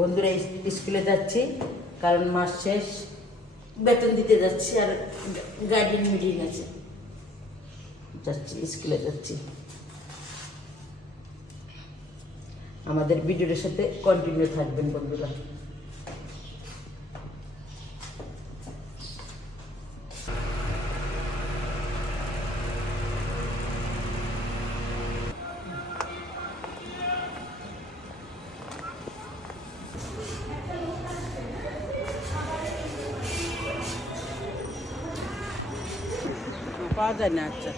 বন্ধুরা স্কুলে যাচ্ছি কারণ মাস শেষ, বেতন দিতে যাচ্ছি আর গার্ডিয়ান মিটিং আছে, যাচ্ছি স্কুলে যাচ্ছি। আমাদের ভিডিওর সাথে কন্টিনিউ থাকবেন বন্ধুরা। পাওয়া যায় না। আচ্ছা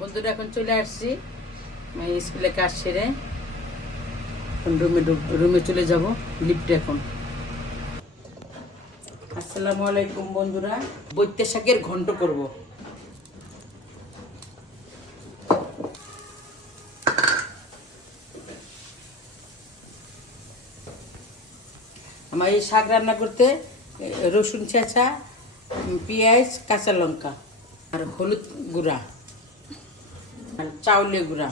বন্ধুরা, এখন চলে আসছি স্কুলে কাজ সেরে, এখন রুমে চলে যাব লিফটে। এখন আসসালামু আলাইকুম বন্ধুরা, বৈত্যা শাকের ঘন্ট করব। আমার এই শাক রান্না করতে রসুন ছেঁচা, পেঁয়াজ, কাঁচা লঙ্কা আর হলুদ গুঁড়া আর চাউলের গুঁড়া,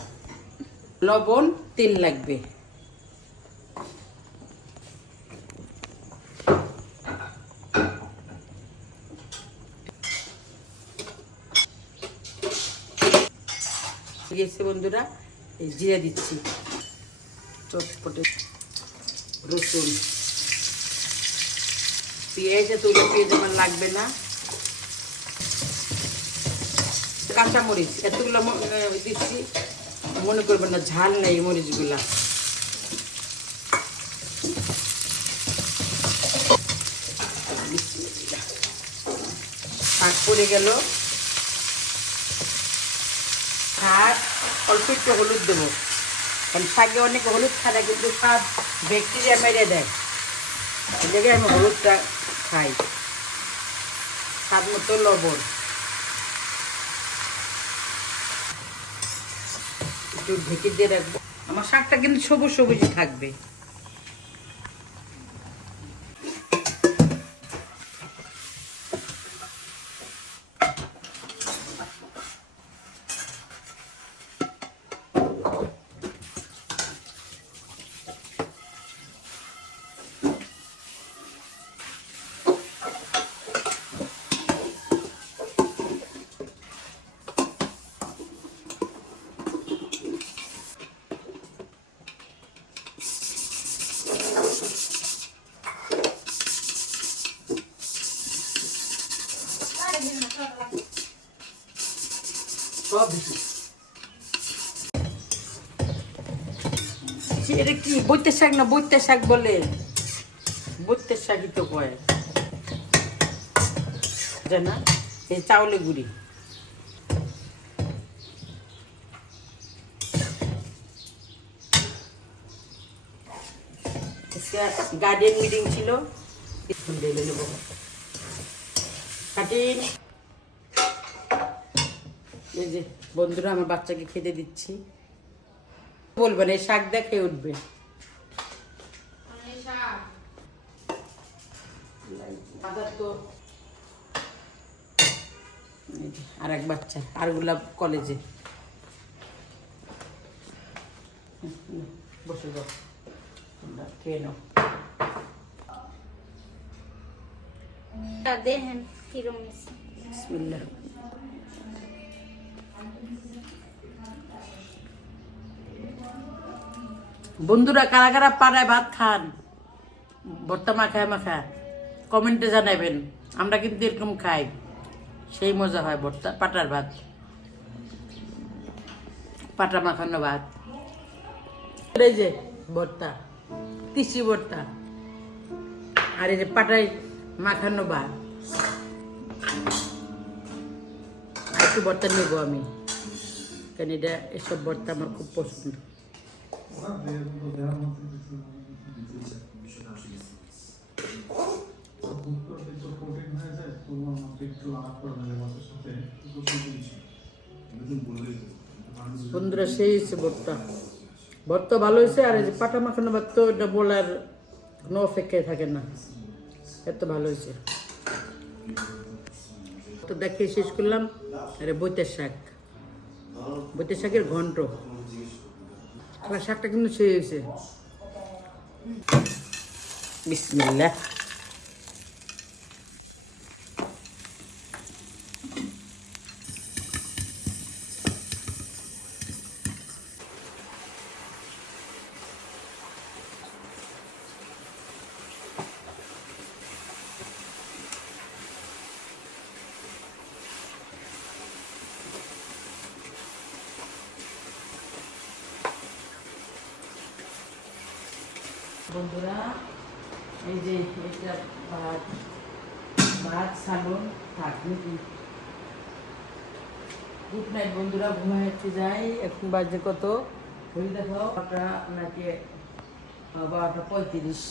লবণ, তেল লাগবে। গেছে বন্ধুরা, এই জিরা দিচ্ছি, চটপটে রসুন, পেঁয়াজ, এতগুলো পেঁয়াজ আমার লাগবে না। কাঁচামরিচ এতগুলো দিচ্ছি, মনে করবেন না ঝাল নেই মরিচগুলা। শাক পড়ে গেল, আর অল্প একটু হলুদ দেবো, কারণ শাকে অনেক হলুদ খায় কিন্তু সব ব্যাকটেরিয়া মেরে দেয়, এই জায়গায় আমি হলুদটা খাই। স্বাদ মতো লবণ, একটু ঢেকে দিয়ে রাখবো। আমার শাকটা কিন্তু সবুজ সবুজই থাকবে। এটা কি বৈত্যা শাক না বৈত্যা শাক বলে? বৈত্যা শাকই তো কয় না। এই চাউলের গুঁড়ি, গার্ডেন মিটিং ছিল, কাটিং। এই যে বন্ধুরা, আমার বাচ্চাকে খেতে দিচ্ছি। বলবেন এই শাক দেখে উঠবে। আর এক বাচ্চা, আরগুলা কলেজে। বসে যাও, খেয়ে নাও। দেখেন কিরম বিসমিল্লাহ। বন্ধুরা, কারা কারা পাড়ায় ভাত খান ভর্তা মাখায় মাখা, কমেন্টে জানাবেন। আমরা কিন্তু এরকম খাই, সেই মজা হয় ভর্তা, পাটার ভাত, পাটা মাখানো ভাত। এই যে ভর্তা, তিসি ভর্তা, আর এই যে পাটায় মাখানো ভাত। আর একটু ভর্তা নেব আমি, কারণ এটা এসব ভর্তা আমার খুব পছন্দ। বন্ধুরা, সেই হয়েছে ভর্তা, ভর্তা ভালো হয়েছে। আর এই যে পাটা মাখানো ভাত তো এটা বলার কোনো অপেক্ষায় থাকে না, এত ভালো হয়েছে। তো দেখিয়ে শেষ করলাম। আরে বৈত্যা শাক, বৈত্যা শাকের ঘন্ট শাকটা কিন্তু সেই হয়েছে। বিসমিল্লাহ। বন্ধুরা এই যে এটা ভাত সালন থাক নাকি। গুড নাইট বন্ধুরা, ঘুমাইতে যাই। এখন বাজে কত ঘড়ি দেখাও, 12টা নাকি 12:35।